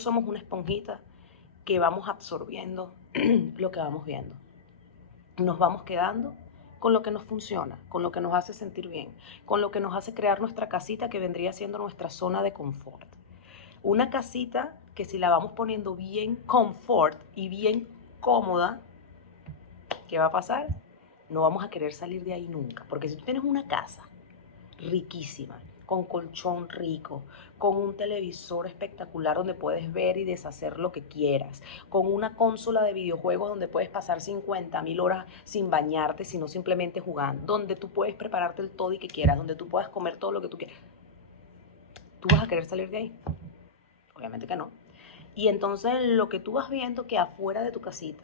nosotros somos una esponjita que vamos absorbiendo lo que vamos viendo. Nos vamos quedando con lo que nos funciona, con lo que nos hace sentir bien, con lo que nos hace crear nuestra casita que vendría siendo nuestra zona de confort. Una casita que si la vamos poniendo bien confort y bien cómoda, ¿qué va a pasar? No vamos a querer salir de ahí nunca, porque si tú tienes una casa riquísima, con colchón rico, con un televisor espectacular donde puedes ver y deshacer lo que quieras, con una consola de videojuegos donde puedes pasar 50.000 horas sin bañarte, sino simplemente jugando, donde tú puedes prepararte el todo y que quieras, donde tú puedas comer todo lo que tú quieras, ¿tú vas a querer salir de ahí? Obviamente que no. Y entonces lo que tú vas viendo que afuera de tu casita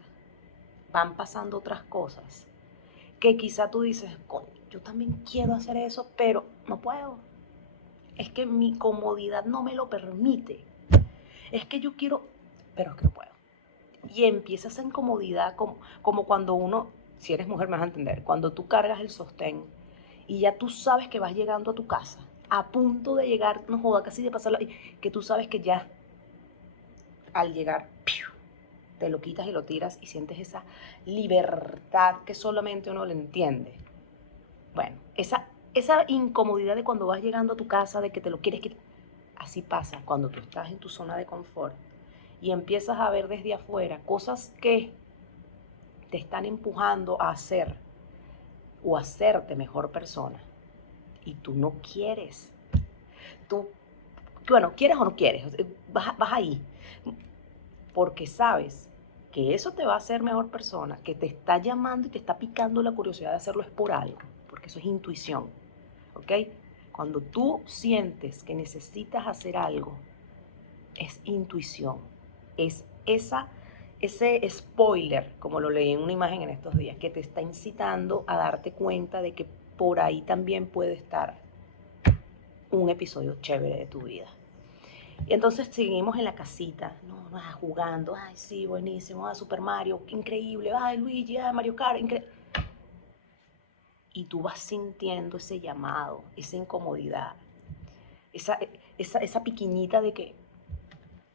van pasando otras cosas, que quizá tú dices, coño, yo también quiero hacer eso, pero no puedo. Es que mi comodidad no me lo permite. Es que yo quiero, pero es que no puedo. Y empieza esa incomodidad como cuando uno, si eres mujer me vas a entender, cuando tú cargas el sostén y ya tú sabes que vas llegando a tu casa, a punto de llegar, no joda, casi de pasarlo, que tú sabes que ya al llegar, ¡piu!, te lo quitas y lo tiras y sientes esa libertad que solamente uno le entiende. Bueno, esa incomodidad de cuando vas llegando a tu casa, de que te lo quieres quitar, así pasa cuando tú estás en tu zona de confort y empiezas a ver desde afuera cosas que te están empujando a hacer o a hacerte mejor persona y tú no quieres. Tú, bueno, quieres o no quieres, vas ahí, porque sabes que eso te va a hacer mejor persona, que te está llamando y te está picando la curiosidad de hacerlo es por algo, porque eso es intuición, ¿ok? Cuando tú sientes que necesitas hacer algo, es intuición, es ese spoiler, como lo leí en una imagen en estos días, que te está incitando a darte cuenta de que por ahí también puede estar un episodio chévere de tu vida. Y entonces seguimos en la casita, ¿no? Jugando, ay, sí, buenísimo, Super Mario, increíble, ay, Luigi, ay, Mario Kart, increíble. Y tú vas sintiendo ese llamado, esa incomodidad, esa piquiñita de que,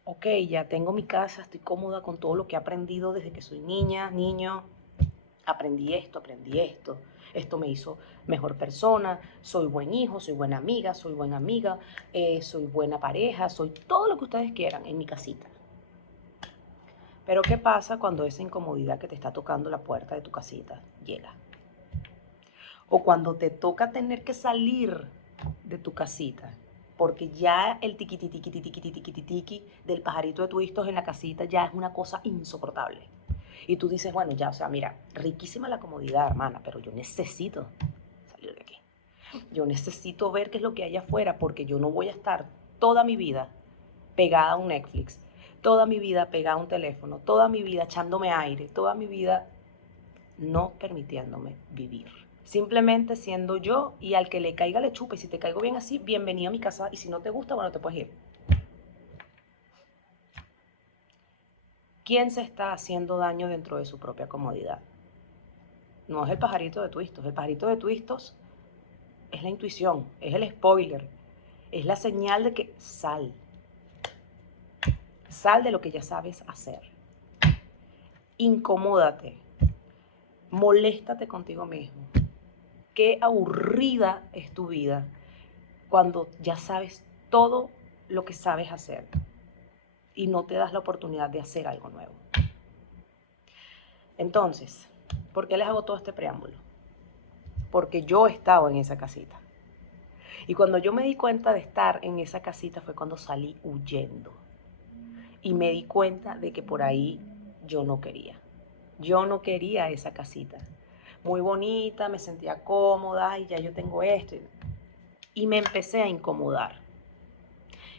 ok, ya tengo mi casa, estoy cómoda con todo lo que he aprendido desde que soy niña, niño, aprendí esto, esto me hizo mejor persona, soy buen hijo, soy buena amiga, soy buena pareja, soy todo lo que ustedes quieran en mi casita. Pero ¿qué pasa cuando esa incomodidad que te está tocando la puerta de tu casita llega? O cuando te toca tener que salir de tu casita, porque ya el tiqui del pajarito de twistos en la casita ya es una cosa insoportable. Y tú dices, bueno, ya, o sea, mira, riquísima la comodidad, hermana, pero yo necesito salir de aquí. Yo necesito ver qué es lo que hay afuera, porque yo no voy a estar toda mi vida pegada a un Netflix, toda mi vida pegada a un teléfono, toda mi vida echándome aire, toda mi vida no permitiéndome vivir. Simplemente siendo yo y al que le caiga le chupa. Y si te caigo bien así, bienvenido a mi casa. Y si no te gusta, bueno, te puedes ir. ¿Quién se está haciendo daño dentro de su propia comodidad? No es el pajarito de twistos. El pajarito de twistos es la intuición, es el spoiler, es la señal de que sal. Sal de lo que ya sabes hacer. Incomódate. Moléstate contigo mismo. Qué aburrida es tu vida cuando ya sabes todo lo que sabes hacer y no te das la oportunidad de hacer algo nuevo. Entonces, ¿por qué les hago todo este preámbulo? Porque yo estaba en esa casita. Y cuando yo me di cuenta de estar en esa casita fue cuando salí huyendo. Y me di cuenta de que por ahí yo no quería. Yo no quería esa casita. Muy bonita, me sentía cómoda y ya yo tengo esto. Y me empecé a incomodar.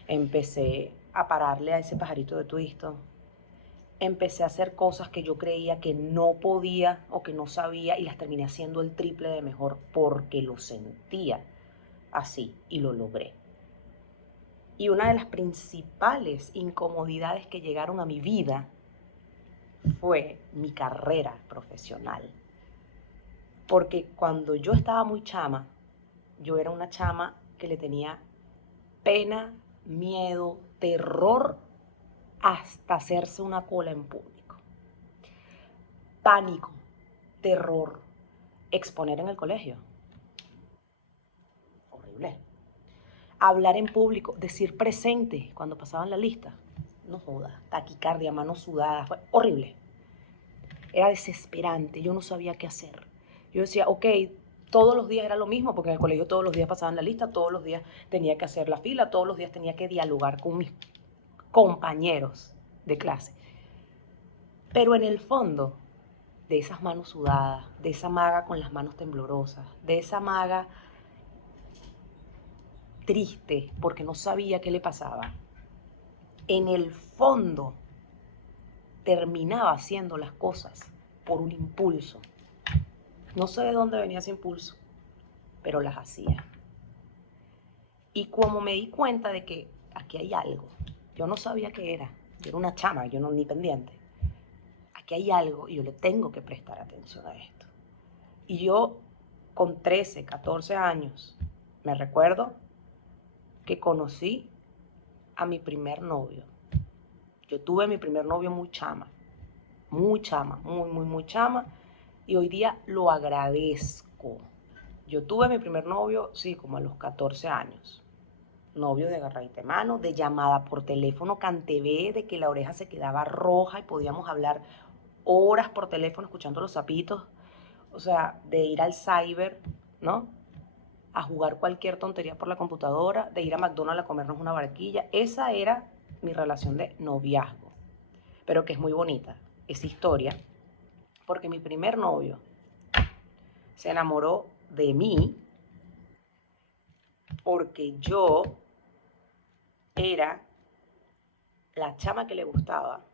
Empecé a pararle a ese pajarito de twisto. Empecé a hacer cosas que yo creía que no podía o que no sabía y las terminé haciendo el triple de mejor porque lo sentía así y lo logré. Y una de las principales incomodidades que llegaron a mi vida fue mi carrera profesional. Porque cuando yo estaba muy chama, yo era una chama que le tenía pena, miedo, terror hasta hacerse una cola en público. Pánico, terror, exponer en el colegio. Horrible. Hablar en público, decir presente cuando pasaban la lista. No joda, taquicardia, manos sudadas, fue horrible. Era desesperante, yo no sabía qué hacer. Yo decía, ok, todos los días era lo mismo, porque en el colegio todos los días pasaban la lista, todos los días tenía que hacer la fila, todos los días tenía que dialogar con mis compañeros de clase. Pero en el fondo, de esas manos sudadas, de esa maga con las manos temblorosas, de esa maga triste porque no sabía qué le pasaba, en el fondo terminaba haciendo las cosas por un impulso. No sé de dónde venía ese impulso, pero las hacía. Y como me di cuenta de que aquí hay algo, yo no sabía qué era, yo era una chama, yo no ni pendiente. Aquí hay algo y yo le tengo que prestar atención a esto. Y yo con 13, 14 años, me recuerdo que conocí a mi primer novio. Yo tuve mi primer novio muy chama, muy chama, y hoy día lo agradezco. Yo tuve mi primer novio, sí, como a los 14 años. Novio de agarradita de mano, de llamada por teléfono, cantebé, de que la oreja se quedaba roja y podíamos hablar horas por teléfono escuchando los zapitos. O sea, de ir al cyber, ¿no? A jugar cualquier tontería por la computadora, de ir a McDonald's a comernos una barquilla. Esa era mi relación de noviazgo, pero que es muy bonita esa historia, porque mi primer novio se enamoró de mí porque yo era la chama que le gustaba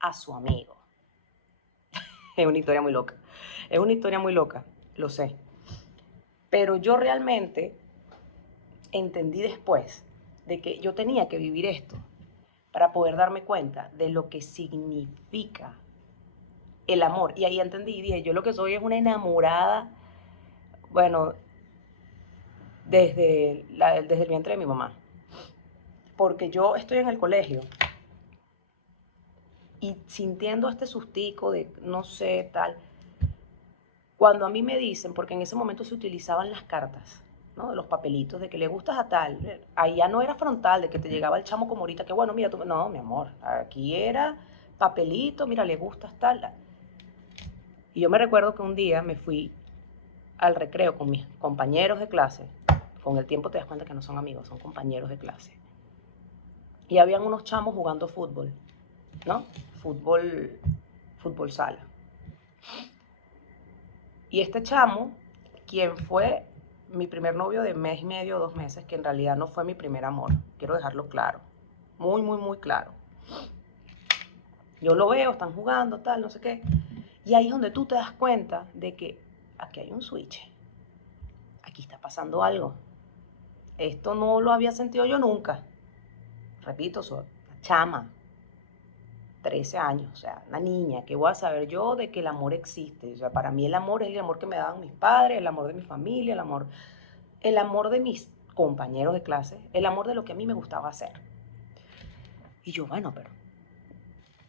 a su amigo. Es una historia muy loca. Es una historia muy loca, lo sé. Pero yo realmente entendí después de que yo tenía que vivir esto para poder darme cuenta de lo que significa el amor. Y ahí entendí y dije, yo lo que soy es una enamorada, bueno, desde el vientre de mi mamá. Porque yo estoy en el colegio y sintiendo este sustico de no sé, tal, cuando a mí me dicen, porque en ese momento se utilizaban las cartas, ¿no? Los papelitos de que le gustas a tal, ahí ya no era frontal, de que te llegaba el chamo como ahorita, que bueno, mira, tú, no, mi amor, aquí era papelito, mira, le gustas tal. Y yo me recuerdo que un día me fui al recreo con mis compañeros de clase, con el tiempo te das cuenta que no son amigos, son compañeros de clase. Y habían unos chamos jugando fútbol, ¿no? Fútbol sala. Y este chamo, quien fue mi primer novio de mes y medio, 2 meses, que en realidad no fue mi primer amor, quiero dejarlo claro, muy claro. Yo lo veo, están jugando, tal, no sé qué. Y ahí es donde tú te das cuenta de que aquí hay un switch. Aquí está pasando algo. Esto no lo había sentido yo nunca. Repito, soy una chama, 13 años, o sea, una niña, ¿qué voy a saber yo de que el amor existe? O sea, para mí el amor es el amor que me daban mis padres, el amor de mi familia, el amor de mis compañeros de clase, el amor de lo que a mí me gustaba hacer. Y yo, bueno, pero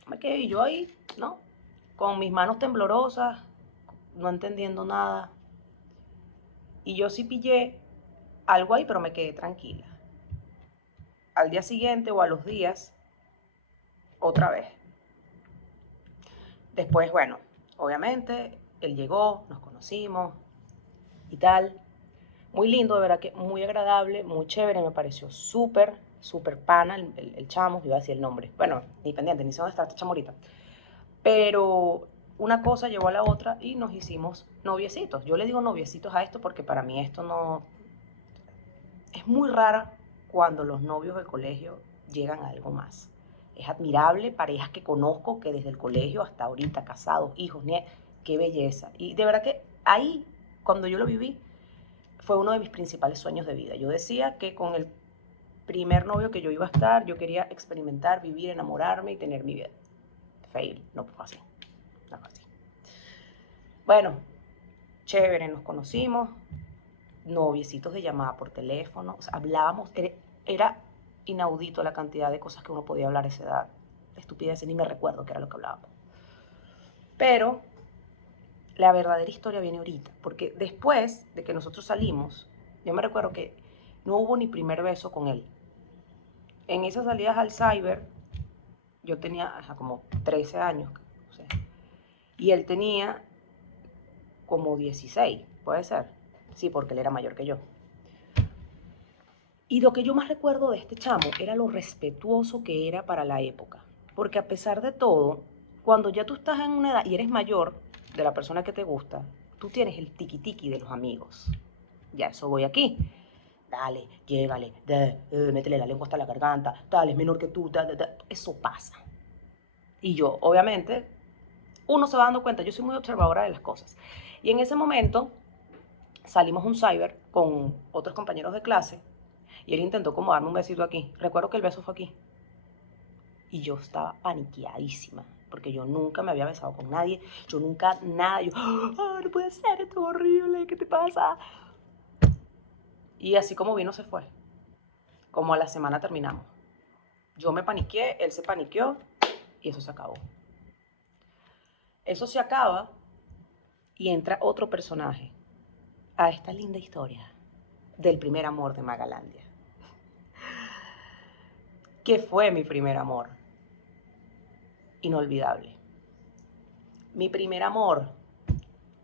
me quedé yo ahí, ¿no? Con mis manos temblorosas, no entendiendo nada. Y yo sí pillé algo ahí, pero me quedé tranquila. Al día siguiente o a los días, otra vez. Después, bueno, obviamente, él llegó, nos conocimos y tal. Muy lindo, de verdad que muy agradable, muy chévere, me pareció súper pana el chamo, iba a decir el nombre. Bueno, ni pendiente, ni sé dónde está esta chamorita. Pero una cosa llevó a la otra y nos hicimos noviecitos. Yo le digo noviecitos a esto porque para mí esto no... Es muy rara cuando los novios del colegio llegan a algo más. Es admirable, parejas que conozco que desde el colegio hasta ahorita, casados, hijos, nietos, qué belleza. Y de verdad que ahí, cuando yo lo viví, fue uno de mis principales sueños de vida. Yo decía que con el primer novio que yo iba a estar, yo quería experimentar, vivir, enamorarme y tener mi vida. Fail, no fue así. No fue así. Bueno, chévere, nos conocimos, noviecitos de llamada por teléfono, o sea, hablábamos, era inaudito la cantidad de cosas que uno podía hablar a esa edad. Estupideces, ni me recuerdo qué era lo que hablábamos. Pero la verdadera historia viene ahorita, porque después de que nosotros salimos, yo me recuerdo que no hubo ni primer beso con él. En esas salidas al cyber, yo tenía como 13 años, o sea, y él tenía como 16, puede ser. Sí, porque él era mayor que yo. Y lo que yo más recuerdo de este chamo era lo respetuoso que era para la época. Porque a pesar de todo, cuando ya tú estás en una edad y eres mayor de la persona que te gusta, tú tienes el tiki-tiki de los amigos. Ya eso voy aquí. Dale, llégale, métele la lengua hasta la garganta, dale, es menor que tú, eso pasa. Y yo, obviamente, uno se va dando cuenta, yo soy muy observadora de las cosas. Y en ese momento salimos a un cyber con otros compañeros de clase y él intentó como darme un besito aquí. Recuerdo que el beso fue aquí. Y yo estaba paniqueadísima, porque yo nunca me había besado con nadie, yo nunca, nada, yo, no puede ser, esto es horrible, ¿qué te pasa? Y así como vino se fue. Como a la semana terminamos. Yo me paniqué, él se paniqueó y eso se acabó. Eso se acaba y entra otro personaje a esta linda historia del primer amor de Magalandia. ¿Qué fue mi primer amor? Inolvidable. Mi primer amor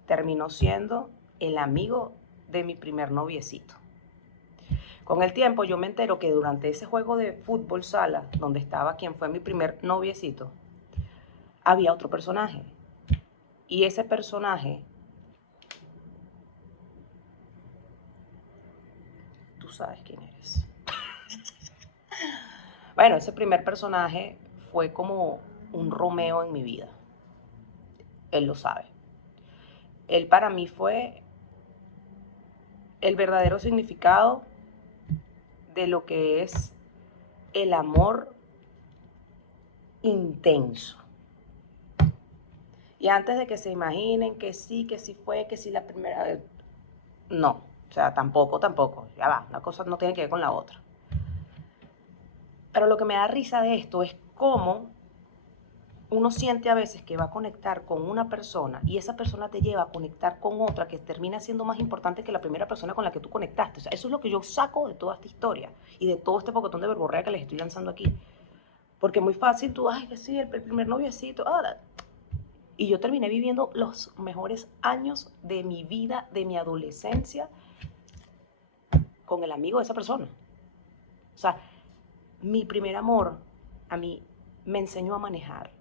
terminó siendo el amigo de mi primer noviecito. Con el tiempo yo me entero que durante ese juego de fútbol sala, donde estaba quien fue mi primer noviecito, había otro personaje. Y ese personaje, tú sabes quién eres. Bueno, ese primer personaje fue como un Romeo en mi vida. Él lo sabe. Él para mí fue el verdadero significado de lo que es el amor intenso. Y antes de que se imaginen que sí fue, que sí la primera vez, no, o sea, tampoco, ya va, una cosa no tiene que ver con la otra. Pero lo que me da risa de esto es cómo uno siente a veces que va a conectar con una persona y esa persona te lleva a conectar con otra que termina siendo más importante que la primera persona con la que tú conectaste. O sea, eso es lo que yo saco de toda esta historia y de todo este pocotón de verborrea que les estoy lanzando aquí. Porque es muy fácil, tú, ay, que sí, el primer noviecito, y yo terminé viviendo los mejores años de mi vida, de mi adolescencia, con el amigo de esa persona. O sea, mi primer amor a mí me enseñó a manejar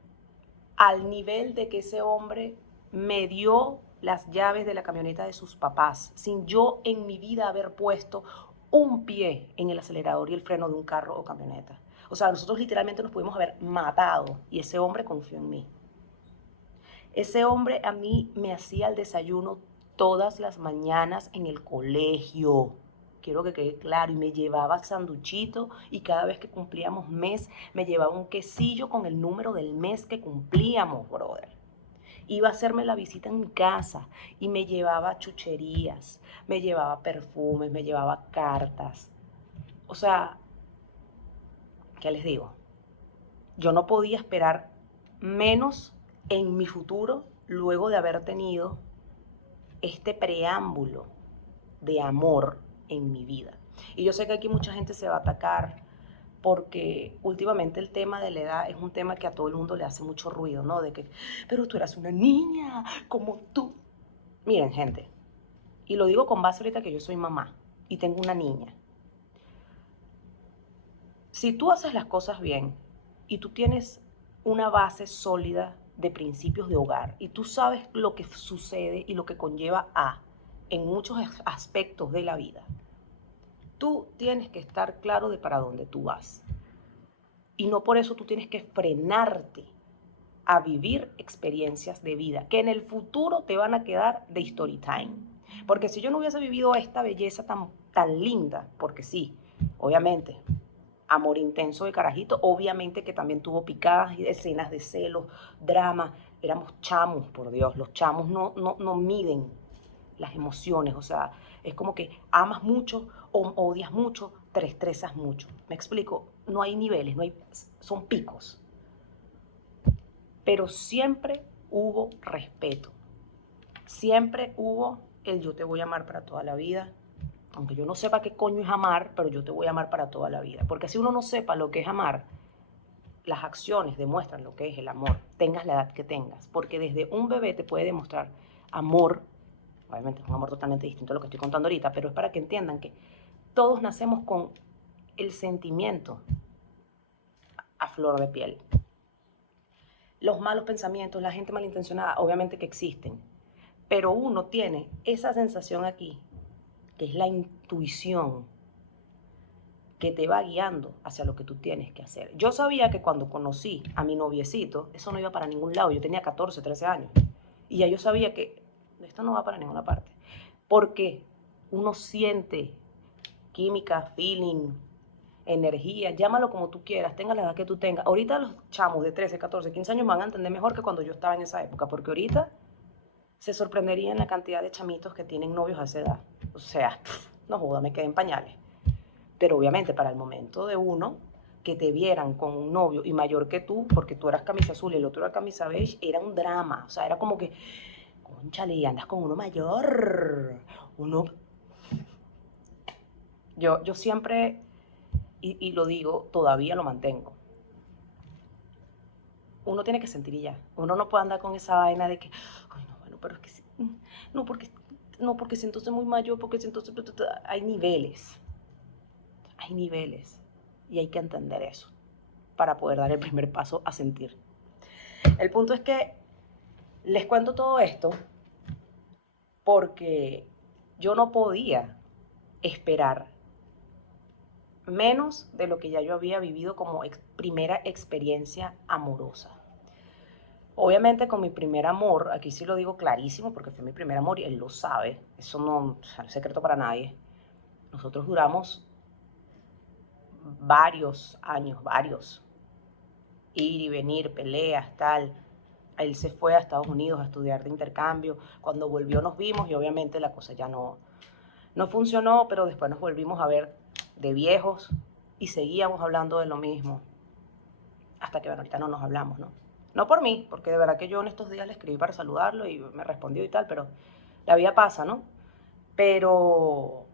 al nivel de que ese hombre me dio las llaves de la camioneta de sus papás, sin yo en mi vida haber puesto un pie en el acelerador y el freno de un carro o camioneta. O sea, nosotros literalmente nos pudimos haber matado y ese hombre confió en mí. Ese hombre a mí me hacía el desayuno todas las mañanas en el colegio. Quiero que quede claro. Y me llevaba sanduchito y cada vez que cumplíamos mes me llevaba un quesillo con el número del mes que cumplíamos, brother. Iba a hacerme la visita en mi casa y me llevaba chucherías, me llevaba perfumes, me llevaba cartas. O sea, ¿qué les digo? Yo no podía esperar menos en mi futuro luego de haber tenido este preámbulo de amor en mi vida. Y yo sé que aquí mucha gente se va a atacar porque últimamente el tema de la edad es un tema que a todo el mundo le hace mucho ruido, ¿no? De que, pero tú eras una niña como tú. Miren, gente, y lo digo con base ahorita que yo soy mamá y tengo una niña. Si tú haces las cosas bien y tú tienes una base sólida de principios de hogar y tú sabes lo que sucede y lo que conlleva en muchos aspectos de la vida, tú tienes que estar claro de para dónde tú vas. Y no por eso tú tienes que frenarte a vivir experiencias de vida que en el futuro te van a quedar de story time. Porque si yo no hubiese vivido esta belleza tan linda, porque sí, obviamente, amor intenso de carajito, obviamente que también tuvo picadas y escenas de celos, drama, éramos chamos, por Dios, los chamos no miden las emociones, o sea, Es como que amas mucho o odias mucho, te estresas mucho. ¿Me explico? No hay niveles, son picos. Pero siempre hubo respeto. Siempre hubo el yo te voy a amar para toda la vida. Aunque yo no sepa qué coño es amar, pero yo te voy a amar para toda la vida. Porque si uno no sepa lo que es amar, las acciones demuestran lo que es el amor, tengas la edad que tengas. Porque desde un bebé te puede demostrar amor. Obviamente es un amor totalmente distinto a lo que estoy contando ahorita, pero es para que entiendan que todos nacemos con el sentimiento a flor de piel. Los malos pensamientos, la gente malintencionada, obviamente que existen, pero uno tiene esa sensación aquí, que es la intuición que te va guiando hacia lo que tú tienes que hacer. Yo sabía que cuando conocí a mi noviecito, eso no iba para ningún lado. Yo tenía 14, 13 años. Y ya yo sabía que esto no va para ninguna parte. Porque uno siente química, feeling, energía, llámalo como tú quieras, tenga la edad que tú tengas. Ahorita los chamos de 13, 14, 15 años van a entender mejor que cuando yo estaba en esa época, porque ahorita se sorprenderían la cantidad de chamitos que tienen novios a esa edad. O sea, no joda, me quedé en pañales. Pero obviamente para el momento de uno, que te vieran con un novio y mayor que tú, porque tú eras camisa azul y el otro era camisa beige, era un drama. O sea, era como que, cónchale, andas con uno mayor. Yo siempre, y lo digo, todavía lo mantengo. Uno tiene que sentir y ya. Uno no puede andar con esa vaina de que, ay, no, bueno, pero es que no porque siento ser muy mayor, porque siento ser... Hay niveles. Hay niveles. Y hay que entender eso para poder dar el primer paso a sentir. El punto es que les cuento todo esto porque yo no podía esperar menos de lo que ya yo había vivido como primera experiencia amorosa. Obviamente con mi primer amor, aquí sí lo digo clarísimo porque fue mi primer amor y él lo sabe, eso no es secreto para nadie. Nosotros duramos varios años, ir y venir, peleas, tal. Él se fue a Estados Unidos a estudiar de intercambio. Cuando volvió nos vimos y obviamente la cosa ya no funcionó, pero después nos volvimos a ver de viejos y seguíamos hablando de lo mismo. Hasta que bueno, ahorita no nos hablamos, ¿no? No por mí, porque de verdad que yo en estos días le escribí para saludarlo y me respondió y tal, pero la vida pasa, ¿no? Pero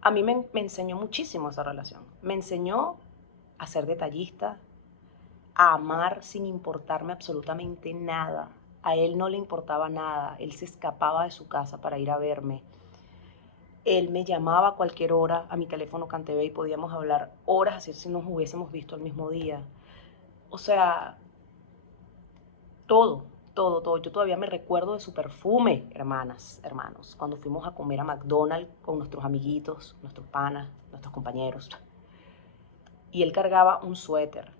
a mí me enseñó muchísimo esa relación. Me enseñó a ser detallista, a amar sin importarme absolutamente nada. A él no le importaba nada. Él se escapaba de su casa para ir a verme. Él me llamaba a cualquier hora a mi teléfono CanTV y podíamos hablar horas así si nos hubiésemos visto el mismo día. O sea, todo, todo, todo. Yo todavía me recuerdo de su perfume, hermanos, cuando fuimos a comer a McDonald's con nuestros amiguitos, nuestros panas, nuestros compañeros. Y él cargaba un suéter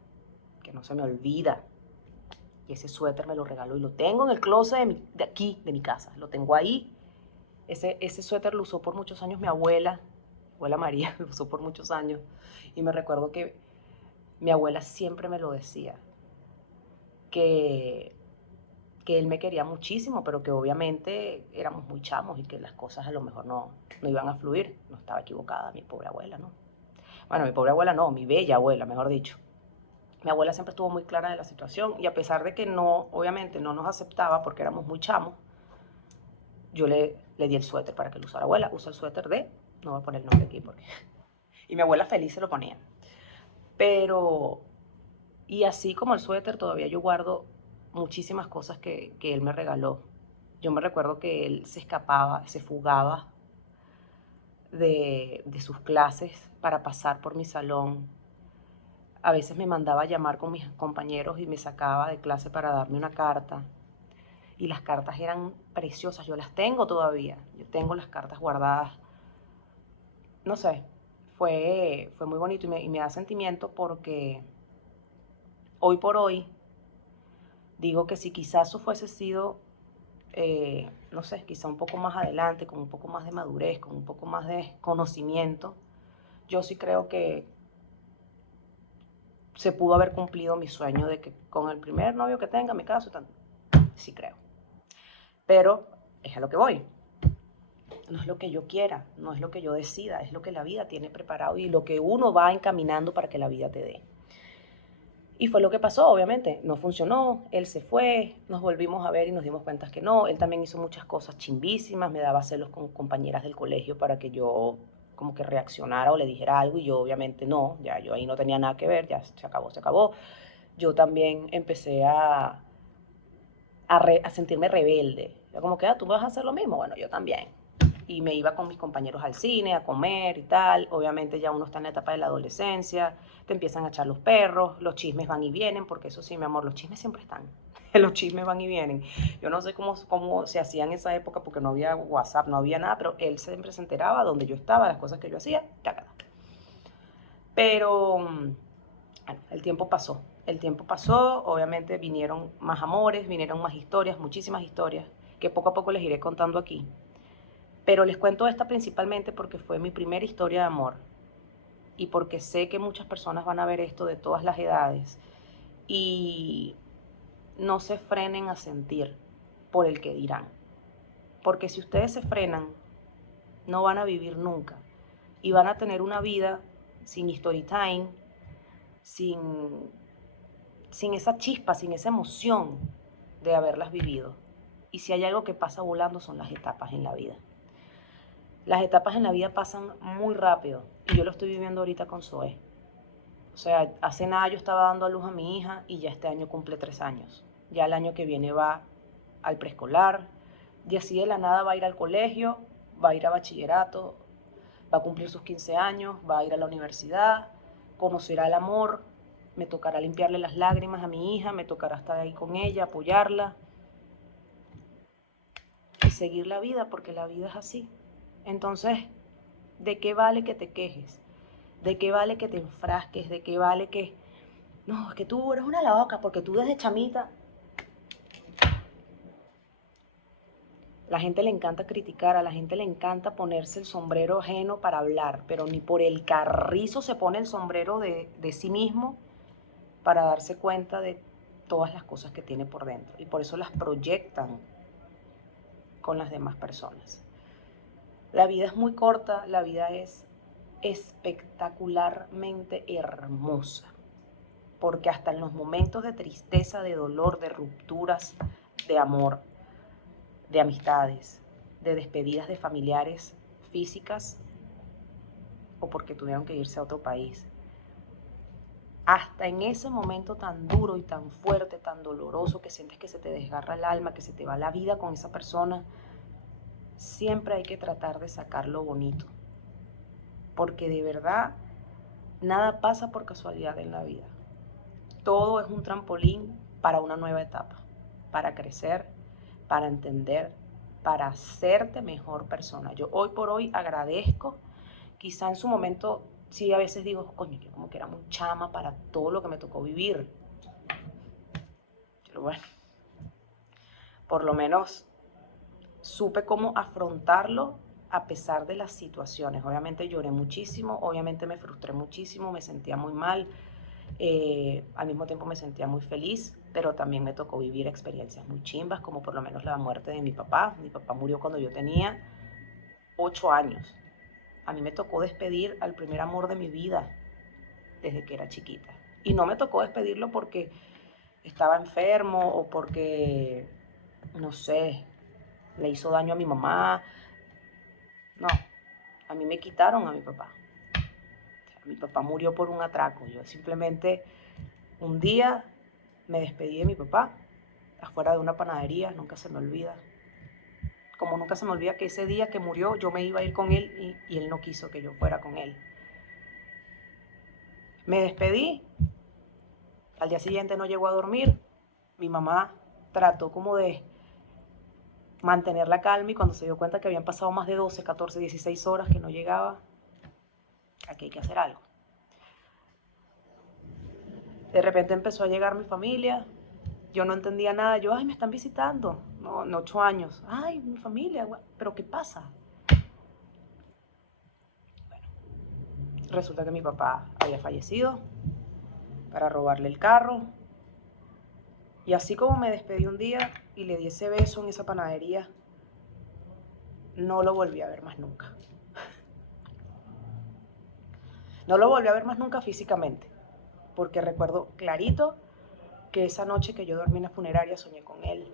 que no se me olvida. Y ese suéter me lo regaló y lo tengo en el closet de aquí, de mi casa. Lo tengo ahí. Ese suéter lo usó por muchos años mi abuela María, lo usó por muchos años. Y me recuerdo que mi abuela siempre me lo decía, que él me quería muchísimo, pero que obviamente éramos muy chamos y que las cosas a lo mejor no iban a fluir. No estaba equivocada mi pobre abuela, ¿no? Bueno, mi pobre abuela no, mi bella abuela, mejor dicho. Mi abuela siempre estuvo muy clara de la situación y a pesar de que obviamente no nos aceptaba porque éramos muy chamos, yo le di el suéter para que lo usara. Abuela, usa el suéter no voy a poner el nombre aquí porque... Y mi abuela feliz se lo ponía. Pero, y así como el suéter, todavía yo guardo muchísimas cosas que él me regaló. Yo me recuerdo que él se escapaba, se fugaba de sus clases para pasar por mi salón. A veces me mandaba a llamar con mis compañeros y me sacaba de clase para darme una carta. Y las cartas eran preciosas, yo las tengo todavía. Yo tengo las cartas guardadas. No sé, fue muy bonito y me da sentimiento porque hoy por hoy digo que si quizás eso fuese sido, no sé, quizá un poco más adelante, con un poco más de madurez, con un poco más de conocimiento, yo sí creo que se pudo haber cumplido mi sueño de que con el primer novio que tenga, me caso, sí creo. Pero es a lo que voy. no es lo que yo quiera, no es lo que yo decida, es lo que la vida tiene preparado y lo que uno va encaminando para que la vida te dé. Y fue lo que pasó, obviamente, no funcionó, él se fue, nos volvimos a ver y nos dimos cuenta que no, él también hizo muchas cosas chimbísimas, me daba celos con compañeras del colegio para que yo como que reaccionara o le dijera algo y yo obviamente no, ya yo ahí no tenía nada que ver, ya se acabó, se acabó. Yo también empecé a sentirme rebelde, yo como que, tú vas a hacer lo mismo, bueno, yo también. Y me iba con mis compañeros al cine, a comer y tal. Obviamente ya uno está en la etapa de la adolescencia, te empiezan a echar los perros, los chismes van y vienen, porque eso sí, mi amor, los chismes siempre están. Los chismes van y vienen. Yo no sé cómo se hacía en esa época, porque no había WhatsApp, no había nada, pero él siempre se enteraba donde yo estaba, las cosas que yo hacía, tácata. Pero bueno, el tiempo pasó. El tiempo pasó, obviamente vinieron más amores, vinieron más historias, muchísimas historias, que poco a poco les iré contando aquí. Pero les cuento esta principalmente porque fue mi primera historia de amor y porque sé que muchas personas van a ver esto de todas las edades y no se frenen a sentir por el que dirán. Porque si ustedes se frenan, no van a vivir nunca y van a tener una vida sin story time, sin esa chispa, sin esa emoción de haberlas vivido. Y si hay algo que pasa volando son las etapas en la vida. Las etapas en la vida pasan muy rápido y yo lo estoy viviendo ahorita con Zoe. O sea, hace nada yo estaba dando a luz a mi hija y ya este año cumple 3 años. Ya el año que viene va al preescolar y así de la nada va a ir al colegio, va a ir a bachillerato, va a cumplir sus 15 años, va a ir a la universidad, conocerá el amor, me tocará limpiarle las lágrimas a mi hija, me tocará estar ahí con ella, apoyarla y seguir la vida porque la vida es así. Entonces, ¿de qué vale que te quejes? ¿De qué vale que te enfrasques? ¿De qué vale que... No, es que tú eres una loca porque tú desde chamita... La gente le encanta criticar, a la gente le encanta ponerse el sombrero ajeno para hablar, pero ni por el carrizo se pone el sombrero de sí mismo para darse cuenta de todas las cosas que tiene por dentro. Y por eso las proyectan con las demás personas. La vida es muy corta, la vida es espectacularmente hermosa, porque hasta en los momentos de tristeza, de dolor, de rupturas, de amor, de amistades, de despedidas de familiares físicas o porque tuvieron que irse a otro país, hasta en ese momento tan duro y tan fuerte, tan doloroso, que sientes que se te desgarra el alma, que se te va la vida con esa persona, siempre hay que tratar de sacar lo bonito, porque de verdad nada pasa por casualidad en la vida. Todo es un trampolín para una nueva etapa, para crecer, para entender, para hacerte mejor persona. Yo hoy por hoy agradezco, quizá en su momento sí a veces digo, coño, yo como que era muy chama para todo lo que me tocó vivir. Pero bueno, por lo menos supe cómo afrontarlo a pesar de las situaciones. Obviamente lloré muchísimo, obviamente me frustré muchísimo, me sentía muy mal, al mismo tiempo me sentía muy feliz, pero también me tocó vivir experiencias muy chimbas, como por lo menos la muerte de mi papá. Mi papá murió cuando yo tenía 8 años. A mí me tocó despedir al primer amor de mi vida desde que era chiquita. Y no me tocó despedirlo porque estaba enfermo o porque, no sé, le hizo daño a mi mamá. No, a mí me quitaron a mi papá. Mi papá murió por un atraco. Yo simplemente un día me despedí de mi papá afuera de una panadería, nunca se me olvida. Como nunca se me olvida que ese día que murió yo me iba a ir con él y él no quiso que yo fuera con él. Me despedí, al día siguiente no llegó a dormir, mi mamá trató como de mantener la calma y cuando se dio cuenta que habían pasado más de 12, 14, 16 horas que no llegaba, aquí hay que hacer algo. De repente empezó a llegar mi familia, yo no entendía nada, yo, ay, me están visitando, no, en 8 años, ay, mi familia, pero ¿qué pasa? Bueno, resulta que mi papá había fallecido para robarle el carro, y así como me despedí un día y le di ese beso en esa panadería, no lo volví a ver más nunca. No lo volví a ver más nunca físicamente, porque recuerdo clarito que esa noche que yo dormí en la funeraria soñé con él.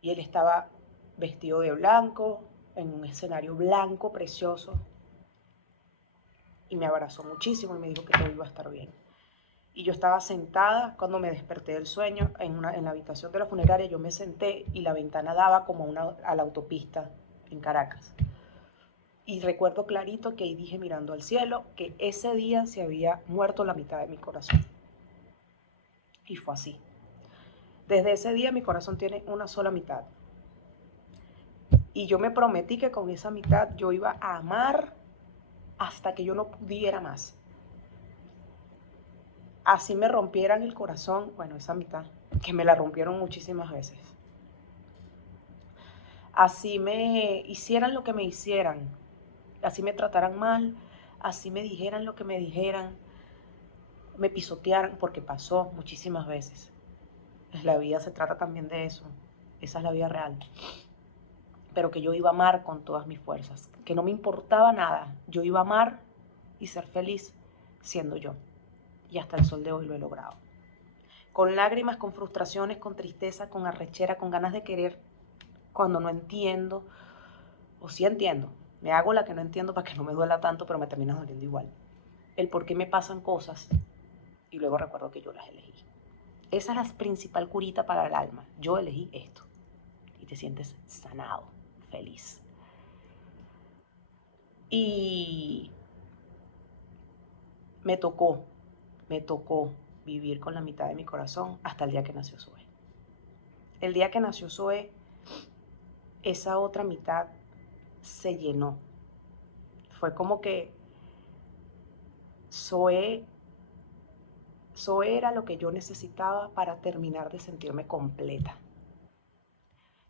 Y él estaba vestido de blanco, en un escenario blanco precioso, y me abrazó muchísimo y me dijo que todo iba a estar bien. Y yo estaba sentada cuando me desperté del sueño en la habitación de la funeraria. Yo me senté y la ventana daba como a la autopista en Caracas. Y recuerdo clarito que ahí dije mirando al cielo que ese día se había muerto la mitad de mi corazón. Y fue así. Desde ese día mi corazón tiene una sola mitad. Y yo me prometí que con esa mitad yo iba a amar hasta que yo no pudiera más. Así me rompieran el corazón, bueno, esa mitad, que me la rompieron muchísimas veces. Así me hicieran lo que me hicieran, así me trataran mal, así me dijeran lo que me dijeran, me pisotearan, porque pasó muchísimas veces. La vida se trata también de eso, esa es la vida real. Pero que yo iba a amar con todas mis fuerzas, que no me importaba nada, yo iba a amar y ser feliz siendo yo. Y hasta el sol de hoy lo he logrado. Con lágrimas, con frustraciones, con tristeza, con arrechera, con ganas de querer cuando no entiendo, o sí entiendo, me hago la que no entiendo para que no me duela tanto, pero me termina doliendo igual. El por qué me pasan cosas y luego recuerdo que yo las elegí. Esa es la principal curita para el alma. Yo elegí esto. Y te sientes sanado, feliz. Y me tocó vivir con la mitad de mi corazón hasta el día que nació Zoe. El día que nació Zoe, esa otra mitad se llenó. Fue como que Zoe era lo que yo necesitaba para terminar de sentirme completa.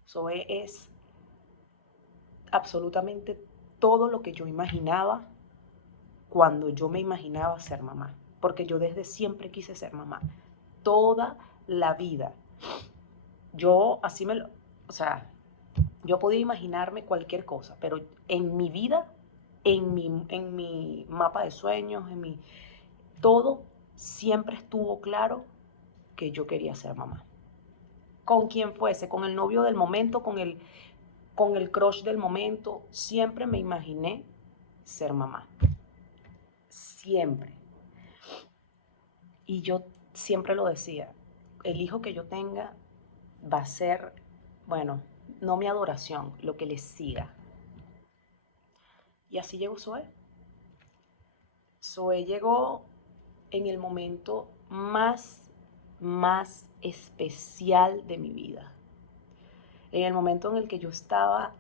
Zoe es absolutamente todo lo que yo imaginaba cuando yo me imaginaba ser mamá. Porque yo desde siempre quise ser mamá. Toda la vida. Yo así o sea, yo podía imaginarme cualquier cosa, pero en mi vida, en mi mapa de sueños, todo siempre estuvo claro que yo quería ser mamá. Con quien fuese, con el novio del momento, con el crush del momento, siempre me imaginé ser mamá. Siempre. Y yo siempre lo decía, el hijo que yo tenga va a ser, bueno, no mi adoración, lo que le siga. Y así llegó Zoe. Zoe llegó en el momento más especial de mi vida. En el momento en el que yo estaba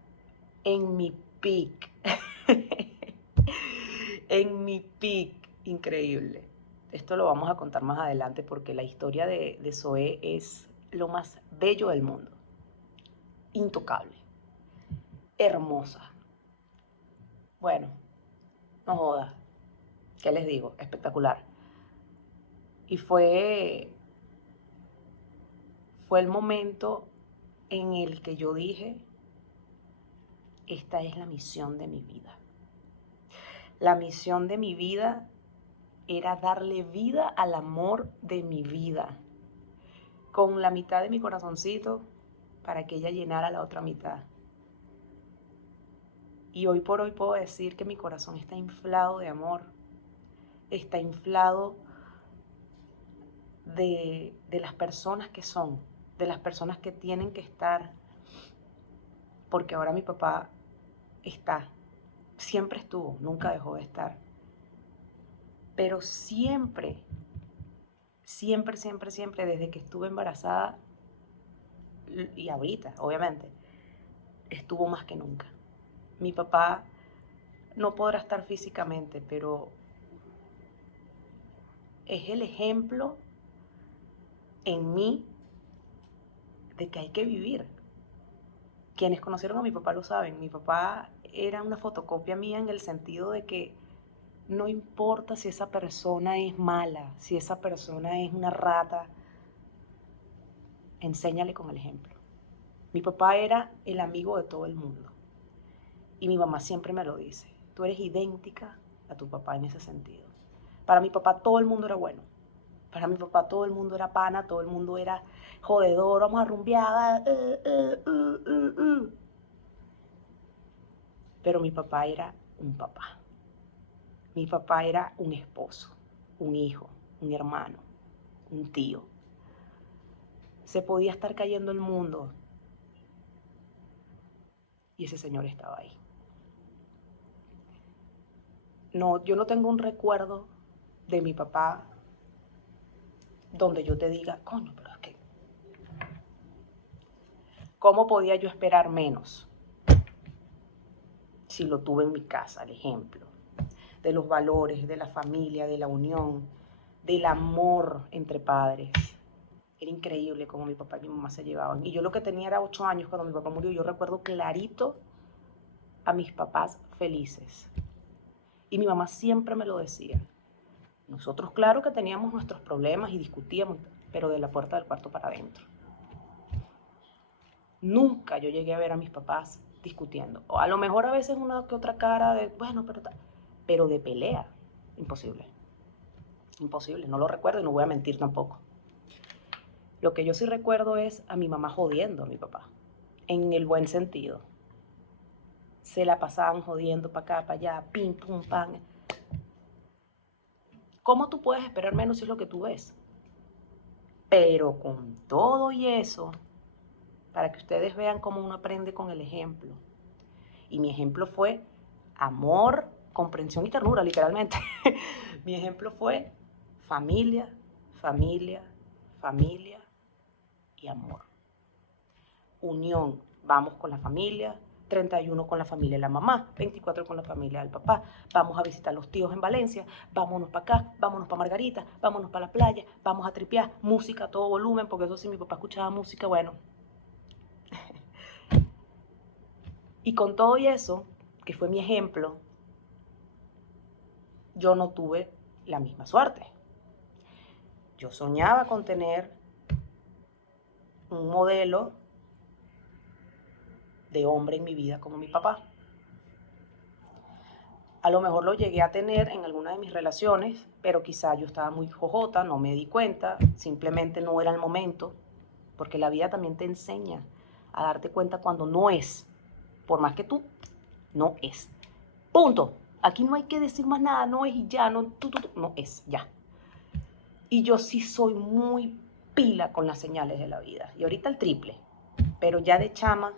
en mi peak. En mi peak increíble. Esto lo vamos a contar más adelante porque la historia de Zoe es lo más bello del mundo. Intocable. Hermosa. Bueno, no joda. ¿Qué les digo? Espectacular. Y fue el momento en el que yo dije, esta es la misión de mi vida. La misión de mi vida era darle vida al amor de mi vida, con la mitad de mi corazoncito para que ella llenara la otra mitad. Y hoy por hoy puedo decir que mi corazón está inflado de amor, está inflado de las personas que son, de las personas que tienen que estar, porque ahora mi papá está, siempre estuvo, nunca dejó de estar, pero siempre, desde que estuve embarazada y ahorita, obviamente, estuvo más que nunca. Mi papá no podrá estar físicamente, pero es el ejemplo en mí de que hay que vivir. Quienes conocieron a mi papá lo saben. Mi papá era una fotocopia mía en el sentido de que no importa si esa persona es mala, si esa persona es una rata, enséñale con el ejemplo. Mi papá era el amigo de todo el mundo. Y mi mamá siempre me lo dice. Tú eres idéntica a tu papá en ese sentido. Para mi papá todo el mundo era bueno. Para mi papá todo el mundo era pana, todo el mundo era jodedor, vamos a rumbear. Pero mi papá era un papá. Mi papá era un esposo, un hijo, un hermano, un tío. Se podía estar cayendo el mundo y ese señor estaba ahí. No, yo no tengo un recuerdo de mi papá donde yo te diga, coño, pero es que, ¿cómo podía yo esperar menos si lo tuve en mi casa, el ejemplo de los valores, de la familia, de la unión, del amor entre padres? Era increíble cómo mi papá y mi mamá se llevaban. Y yo lo que tenía era 8 años cuando mi papá murió. Yo recuerdo clarito a mis papás felices. Y mi mamá siempre me lo decía. Nosotros, claro que teníamos nuestros problemas y discutíamos, pero de la puerta del cuarto para adentro. Nunca yo llegué a ver a mis papás discutiendo. O a lo mejor a veces una que otra cara de, bueno, pero de pelea, imposible. Imposible, no lo recuerdo y no voy a mentir tampoco. Lo que yo sí recuerdo es a mi mamá jodiendo a mi papá, en el buen sentido. Se la pasaban jodiendo para acá, para allá, pim, pum, pam. ¿Cómo tú puedes esperar menos si es lo que tú ves? Pero con todo y eso, para que ustedes vean cómo uno aprende con el ejemplo. Y mi ejemplo fue amor, comprensión y ternura, literalmente. Mi ejemplo fue familia, familia, familia y amor. Unión, vamos con la familia, 31 con la familia de la mamá, 24 con la familia del papá, vamos a visitar a los tíos en Valencia, vámonos para acá, vámonos para Margarita, vámonos para la playa, vamos a tripear, música a todo volumen, porque eso sí, mi papá escuchaba música, bueno. Y con todo y eso, que fue mi ejemplo, yo no tuve la misma suerte. Yo soñaba con tener un modelo de hombre en mi vida como mi papá. A lo mejor lo llegué a tener en alguna de mis relaciones, pero quizá yo estaba muy jojota, no me di cuenta, simplemente no era el momento, porque la vida también te enseña a darte cuenta cuando no es, por más que tú, no es. Punto. Aquí no hay que decir más nada, no es y ya, no, no es, ya. Y yo sí soy muy pila con las señales de la vida, y ahorita el triple, pero ya de chama,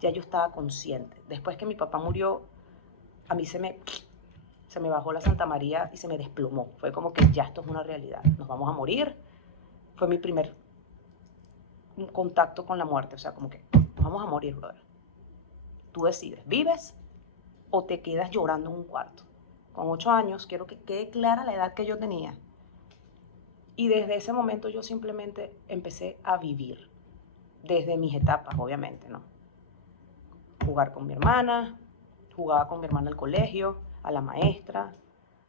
ya yo estaba consciente. Después que mi papá murió, a mí se me bajó la Santa María y se me desplomó. Fue como que ya esto es una realidad, nos vamos a morir. Fue mi primer contacto con la muerte, o sea, como que nos vamos a morir, brother. Tú decides, ¿vives o te quedas llorando en un cuarto? Con 8 años, quiero que quede clara la edad que yo tenía. Y desde ese momento yo simplemente empecé a vivir, desde mis etapas, obviamente, ¿no? Jugar con mi hermana, jugaba con mi hermana al colegio, a la maestra,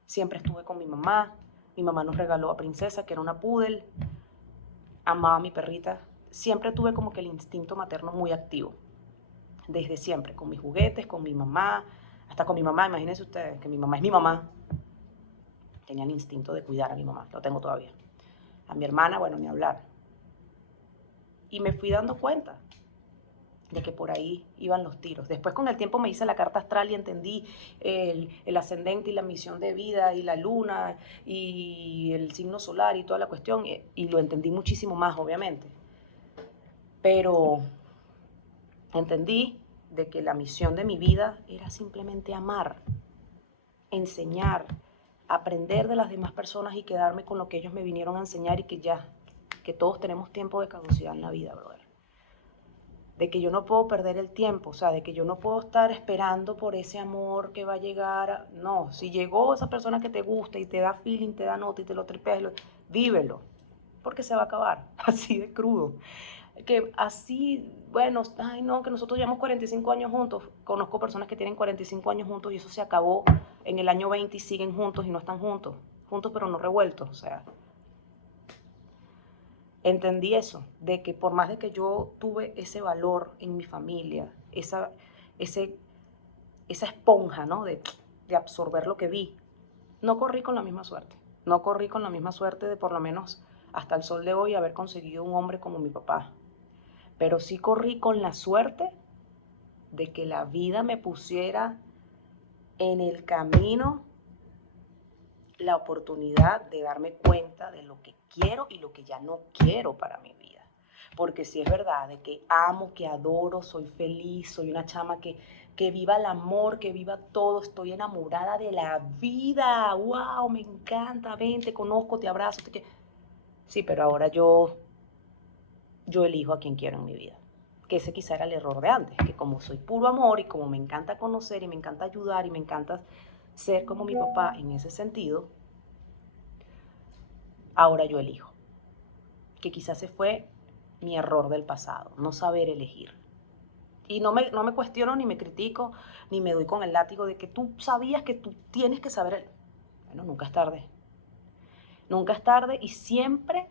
siempre estuve con mi mamá nos regaló a Princesa, que era una poodle, amaba a mi perrita, siempre tuve como que el instinto materno muy activo, desde siempre, con mis juguetes, con mi mamá, hasta con mi mamá, imagínense ustedes, que mi mamá es mi mamá, tenía el instinto de cuidar a mi mamá, lo tengo todavía. A mi hermana, bueno, ni hablar. Y me fui dando cuenta de que por ahí iban los tiros. Después con el tiempo me hice la carta astral y entendí el ascendente y la misión de vida y la luna y el signo solar y toda la cuestión y lo entendí muchísimo más, obviamente. Pero entendí de que la misión de mi vida era simplemente amar, enseñar, aprender de las demás personas y quedarme con lo que ellos me vinieron a enseñar y que ya, que todos tenemos tiempo de caducidad en la vida, brother. De que yo no puedo perder el tiempo, o sea, de que yo no puedo estar esperando por ese amor que va a llegar. No, si llegó esa persona que te gusta y te da feeling, te da nota y te lo tripeas, vívelo, porque se va a acabar, así de crudo. Que así, bueno, ay no, que nosotros llevamos 45 años juntos, conozco personas que tienen 45 años juntos y eso se acabó en el año 20 y siguen juntos y no están juntos, juntos pero no revueltos, o sea. Entendí eso, de que por más de que yo tuve ese valor en mi familia, ese, esa esponja, ¿no? De absorber lo que vi, no corrí con la misma suerte. No corrí con la misma suerte de por lo menos hasta el sol de hoy haber conseguido un hombre como mi papá. Pero sí corrí con la suerte de que la vida me pusiera en el camino la oportunidad de darme cuenta de lo que quiero y lo que ya no quiero para mi vida. Porque si es verdad de que amo, que adoro, soy feliz, soy una chama que viva el amor, que viva todo, estoy enamorada de la vida, wow, me encanta, ven, te conozco, te abrazo, Sí, pero ahora yo elijo a quien quiero en mi vida. Que ese quizá era el error de antes, que como soy puro amor y como me encanta conocer y me encanta ayudar y me encanta ser como mi papá en ese sentido, ahora yo elijo. Que quizás ese fue mi error del pasado, no saber elegir. Y no me cuestiono, ni me critico, ni me doy con el látigo de que tú sabías que tú tienes que saber. Bueno, nunca es tarde. Nunca es tarde y siempre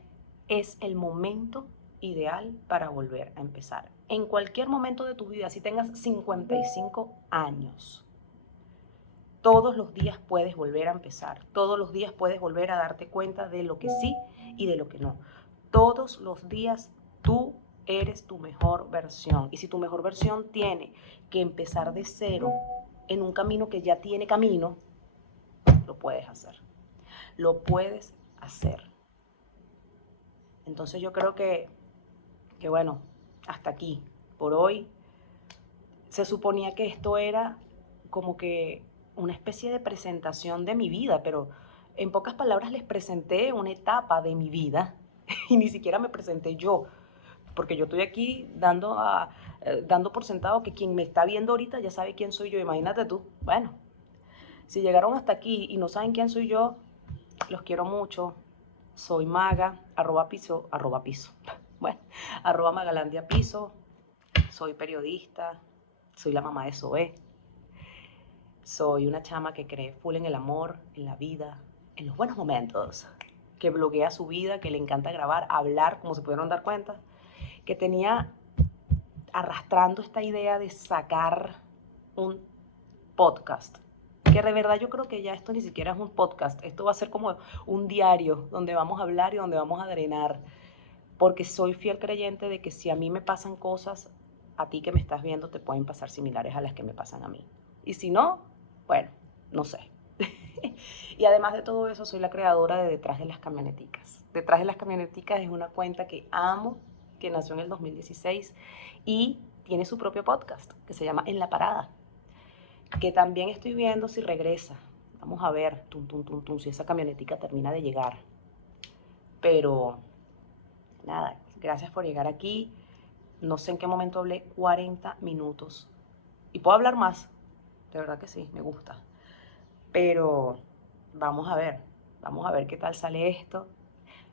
es el momento ideal para volver a empezar. En cualquier momento de tu vida, si tengas 55 años, todos los días puedes volver a empezar. Todos los días puedes volver a darte cuenta de lo que sí y de lo que no. Todos los días tú eres tu mejor versión. Y si tu mejor versión tiene que empezar de cero en un camino que ya tiene camino, lo puedes hacer. Lo puedes hacer. Entonces yo creo que bueno, hasta aquí. Por hoy se suponía que esto era como que una especie de presentación de mi vida, pero en pocas palabras les presenté una etapa de mi vida y ni siquiera me presenté yo, porque yo estoy aquí dando por sentado que quien me está viendo ahorita ya sabe quién soy yo, imagínate tú. Bueno, si llegaron hasta aquí y no saben quién soy yo, los quiero mucho. Soy Maga, @piso, bueno, @Magalandia Piso. Soy periodista, soy la mamá de Zoé. Soy una chama que cree full en el amor, en la vida, en los buenos momentos, que bloguea su vida, que le encanta grabar, hablar, como se pudieron dar cuenta, que tenía arrastrando esta idea de sacar un podcast. Que de verdad yo creo que ya esto ni siquiera es un podcast, esto va a ser como un diario donde vamos a hablar y donde vamos a drenar, porque soy fiel creyente de que si a mí me pasan cosas, a ti que me estás viendo te pueden pasar similares a las que me pasan a mí. Y si no, bueno, no sé. Y además de todo eso, soy la creadora de Detrás de las Camioneticas. Detrás de las Camioneticas es una cuenta que amo, que nació en el 2016 y tiene su propio podcast que se llama En la Parada, que también estoy viendo si regresa. Vamos a ver, si esa camionetica termina de llegar. Pero nada, gracias por llegar aquí. No sé en qué momento hablé 40 minutos. Y puedo hablar más, de verdad que sí, me gusta. Pero vamos a ver qué tal sale esto.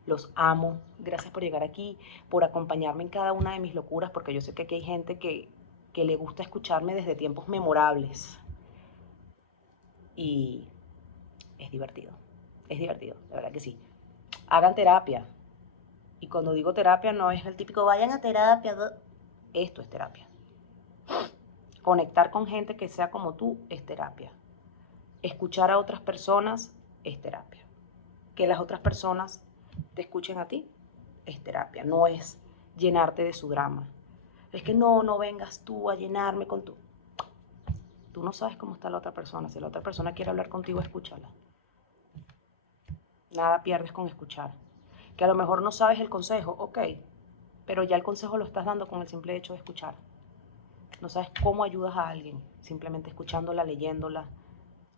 Los amo. Gracias por llegar aquí, por acompañarme en cada una de mis locuras, porque yo sé que aquí hay gente que le gusta escucharme desde tiempos memorables. Y es divertido, de verdad que sí. Hagan terapia. Y cuando digo terapia no es el típico vayan a terapia. Esto es terapia. Conectar con gente que sea como tú es terapia. Escuchar a otras personas es terapia. Que las otras personas te escuchen a ti es terapia. No es llenarte de su drama. Es que no vengas tú a llenarme con tu... Tú no sabes cómo está la otra persona. Si la otra persona quiere hablar contigo, escúchala. Nada pierdes con escuchar. Que a lo mejor no sabes el consejo, ok, pero ya el consejo lo estás dando con el simple hecho de escuchar. No sabes cómo ayudas a alguien, simplemente escuchándola, leyéndola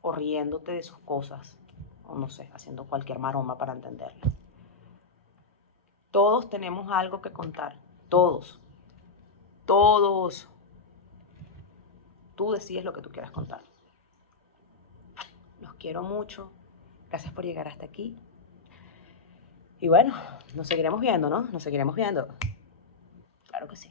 o riéndote de sus cosas, o no sé, haciendo cualquier maroma para entenderla. Todos tenemos algo que contar, todos, todos. Tú decides lo que tú quieras contar. Los quiero mucho, gracias por llegar hasta aquí. Y bueno, nos seguiremos viendo, ¿no? Nos seguiremos viendo. Claro que sí.